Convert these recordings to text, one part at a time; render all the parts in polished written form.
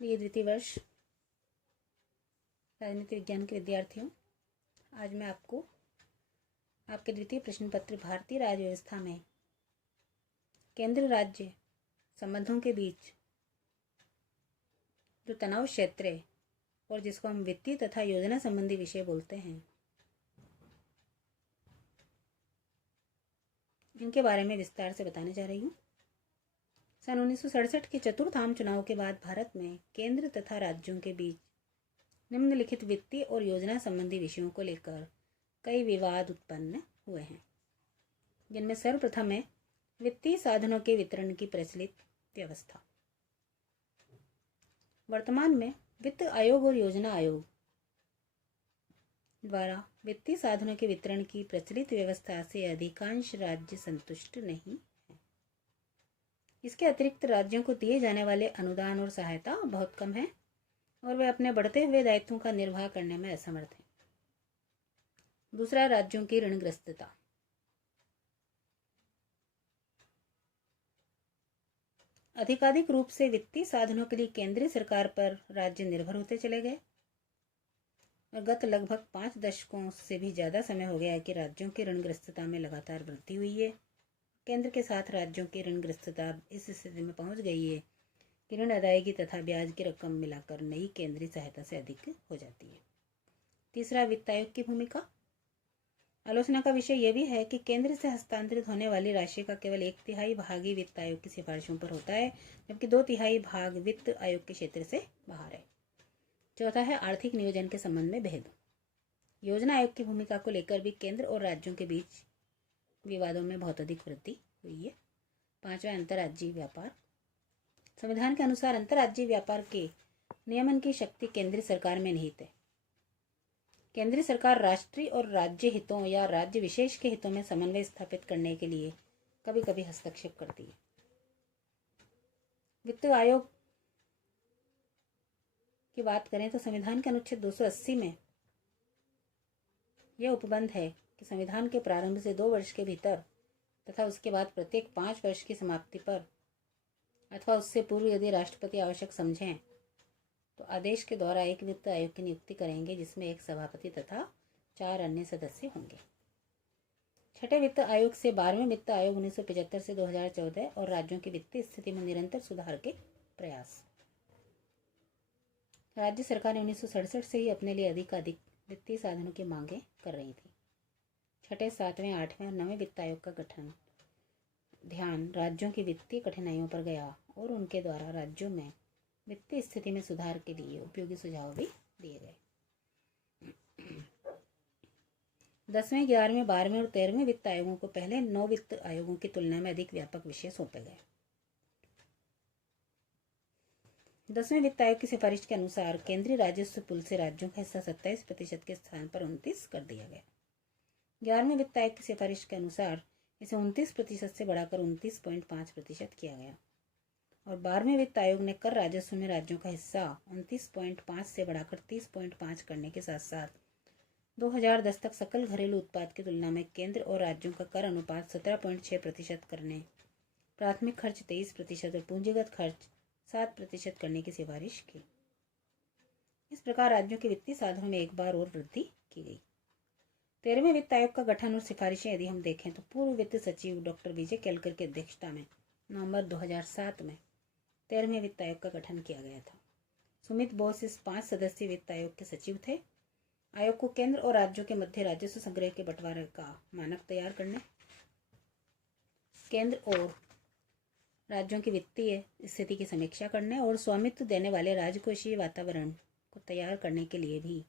प्रिय द्वितीय वर्ष राजनीति विज्ञान के विद्यार्थियों, आज मैं आपको आपके द्वितीय प्रश्न पत्र भारतीय राज्य व्यवस्था में केंद्र राज्य संबंधों के बीच जो तनाव क्षेत्र है और जिसको हम वित्तीय तथा योजना संबंधी विषय बोलते हैं, इनके बारे में विस्तार से बताने जा रही हूँ। सन 1967 के चतुर्थ आम चुनाव के बाद भारत में केंद्र तथा राज्यों के बीच निम्नलिखित वित्तीय और योजना संबंधी विषयों को लेकर कई विवाद उत्पन्न हुए हैं, जिनमें सर्वप्रथम है वित्तीय साधनों के वितरण की प्रचलित व्यवस्था। वर्तमान में वित्त आयोग और योजना आयोग द्वारा वित्तीय साधनों के वितरण की प्रचलित व्यवस्था से अधिकांश राज्य संतुष्ट नहीं है। इसके अतिरिक्त राज्यों को दिए जाने वाले अनुदान और सहायता बहुत कम है और वे अपने बढ़ते हुए दायित्वों का निर्वाह करने में असमर्थ हैं। दूसरा, राज्यों की ऋणग्रस्तता। अधिकाधिक रूप से वित्तीय साधनों के लिए केंद्रीय सरकार पर राज्य निर्भर होते चले गए और गत लगभग 5 दशकों से भी ज़्यादा समय हो गया है कि राज्यों की ऋणग्रस्तता में लगातार वृद्धि हुई है। केंद्र के साथ राज्यों की ऋणग्रस्तता इस स्थिति में पहुंच गई है कि ऋण अदायगी तथा ब्याज की रकम मिलाकर नई केंद्रीय सहायता से अधिक हो जाती है। तीसरा, वित्त आयोग की भूमिका। आलोचना का विषय यह भी है कि केंद्र से हस्तांतरित होने वाली राशि का केवल 1/3 भाग ही वित्त आयोग की सिफारिशों पर होता है, जबकि 2/3 भाग वित्त आयोग के क्षेत्र से बाहर है। चौथा है आर्थिक नियोजन के संबंध में भेद। योजना आयोग की भूमिका को लेकर भी केंद्र और राज्यों के बीच विवादों में बहुत अधिक वृद्धि हुई है। पांचवा, अंतर्राज्यीय व्यापार। संविधान के अनुसार अंतर्राज्यीय व्यापार के नियमन की शक्ति केंद्रीय सरकार में निहित है। केंद्रीय सरकार राष्ट्रीय और राज्य हितों या राज्य विशेष के हितों में समन्वय स्थापित करने के लिए कभी कभी हस्तक्षेप करती है। वित्त आयोग की बात करें तो संविधान के अनुच्छेद 280 में यह उपबंध है कि संविधान के प्रारंभ से 2 वर्ष के भीतर तथा उसके बाद प्रत्येक 5 वर्ष की समाप्ति पर अथवा उससे पूर्व यदि राष्ट्रपति आवश्यक समझें तो आदेश के द्वारा एक वित्त आयोग की नियुक्ति करेंगे, जिसमें एक सभापति तथा 4 अन्य सदस्य होंगे। छठे वित्त आयोग से 12वें वित्त आयोग 1975 से 2014 और राज्यों की वित्तीय स्थिति में निरंतर सुधार के प्रयास। राज्य सरकार 1967 से ही अपने लिए अधिक वित्तीय साधनों की मांगे कर रही थी। छठे, 7वें, 8वें और 9वें वित्त आयोग का गठन ध्यान राज्यों की वित्तीय कठिनाइयों पर गया और उनके द्वारा राज्यों में वित्तीय स्थिति में सुधार के लिए उपयोगी सुझाव भी दिए गए। 10वें, 11वें, 12वें और 13वें वित्त आयोगों को पहले 9 वित्त आयोगों की तुलना में अधिक व्यापक विषय सौंपे गए। 10वें वित्त आयोग की सिफारिश के अनुसार केंद्रीय राजस्व पूल से राज्यों का हिस्सा 27% के स्थान पर 29 कर दिया गया। 11वें वित्त आयोग की सिफारिश के अनुसार इसे 29% से बढ़ाकर 29.5% किया गया और 12वें वित्त आयोग ने कर राजस्व में राज्यों का हिस्सा 29.5 से बढ़ाकर 30.5 करने के साथ साथ 2010 तक सकल घरेलू उत्पाद की तुलना में केंद्र और राज्यों का कर अनुपात 17.6% करने, प्राथमिक खर्च 23% और पूंजीगत खर्च 7% करने की सिफारिश की। इस प्रकार राज्यों के वित्तीय साधनों में एक बार और वृद्धि की गई। 13वें वित्त आयोग का गठन और सिफारिशें यदि हम देखें तो पूर्व वित्त सचिव डॉक्टर विजय केलकर की अध्यक्षता में नवंबर 2007 में 13वें वित्त आयोग का गठन किया गया था। सुमित बोस इस 5 सदस्यीय वित्त आयोग के सचिव थे। आयोग को केंद्र और राज्यों के मध्य राजस्व संग्रह के बंटवारे का मानक तैयार करने, केंद्र और राज्यों की वित्तीय स्थिति की समीक्षा करने और स्वामित्व देने वाले राजकोषीय वातावरण को तैयार करने के लिए भी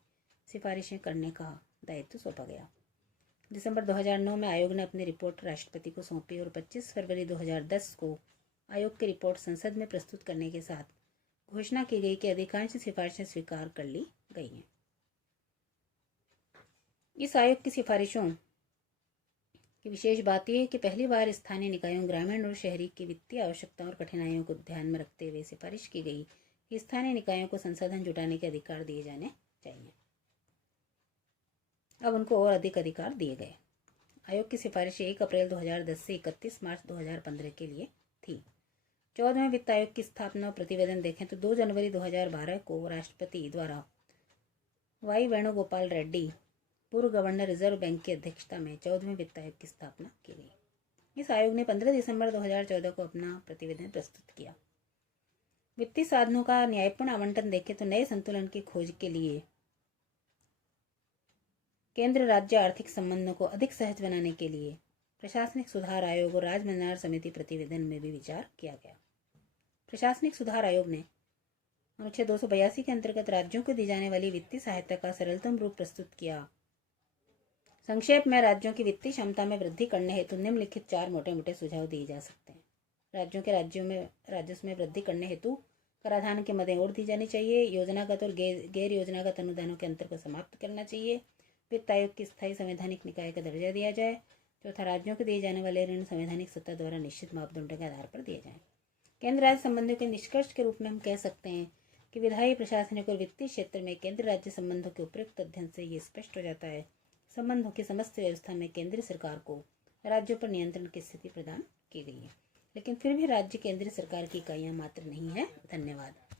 सिफारिशें करने का दायित्व सौंपा गया। दिसंबर 2009 में आयोग ने अपनी रिपोर्ट राष्ट्रपति को सौंपी और 25 फरवरी 2010 को आयोग की रिपोर्ट संसद में प्रस्तुत करने के साथ घोषणा की गई कि अधिकांश सिफारिशें स्वीकार कर ली गई हैं। इस आयोग की सिफारिशों की विशेष बात यह है कि पहली बार स्थानीय निकायों, ग्रामीण और शहरी की वित्तीय आवश्यकताओं और कठिनाइयों को ध्यान में रखते हुए सिफारिश की गई कि स्थानीय निकायों को संसाधन जुटाने के अधिकार दिए जाने चाहिए। अब उनको और अधिक अधिकार दिए गए। आयोग की सिफारिशें 1 अप्रैल 2010 से 31 मार्च 2015 के लिए थी। 14वें वित्त आयोग की स्थापना और प्रतिवेदन देखें तो 2 जनवरी 2012 को राष्ट्रपति द्वारा वाई वेणुगोपाल रेड्डी पूर्व गवर्नर रिजर्व बैंक की अध्यक्षता में 14वें वित्त आयोग की स्थापना की गई। इस आयोग ने 15 दिसंबर 2014 को अपना प्रतिवेदन प्रस्तुत किया। वित्तीय साधनों का न्यायपूर्ण आवंटन देखें तो नए संतुलन की खोज के लिए केंद्र राज्य आर्थिक संबंधों को अधिक सहज बनाने के लिए प्रशासनिक सुधार आयोग और राजमंडार समिति प्रतिवेदन में भी विचार किया गया। प्रशासनिक सुधार आयोग ने अनुच्छेद 282 के अंतर्गत राज्यों को दी जाने वाली वित्तीय सहायता का सरलतम रूप प्रस्तुत किया। संक्षेप में राज्यों की वित्तीय क्षमता में वृद्धि करने हेतु निम्नलिखित 4 मोटे मोटे सुझाव दिए जा सकते हैं। राज्यों के राजस्व में वृद्धि करने हेतु कराधान की मदें और दी जानी चाहिए। योजनागत और गैर योजनागत अनुदानों के अंतर को समाप्त करना चाहिए। वित्त आयोग की स्थायी संवैधानिक निकाय का दर्जा दिया जाए। चौथा, राज्यों को दिए जाने वाले ऋण संवैधानिक सत्ता द्वारा निश्चित मापदंडों के आधार पर दिए जाएं। केंद्र राज्य संबंधों के निष्कर्ष के रूप में हम कह सकते हैं कि विधायी, प्रशासनिक और वित्तीय क्षेत्र में केंद्र राज्य संबंधों के उपयुक्त अध्ययन से ये स्पष्ट हो जाता है संबंधों की समस्त व्यवस्था में केंद्र सरकार को राज्यों पर नियंत्रण की स्थिति प्रदान की गई है। लेकिन फिर भी राज्य केंद्र सरकार की इकाइयां मात्र नहीं है। धन्यवाद।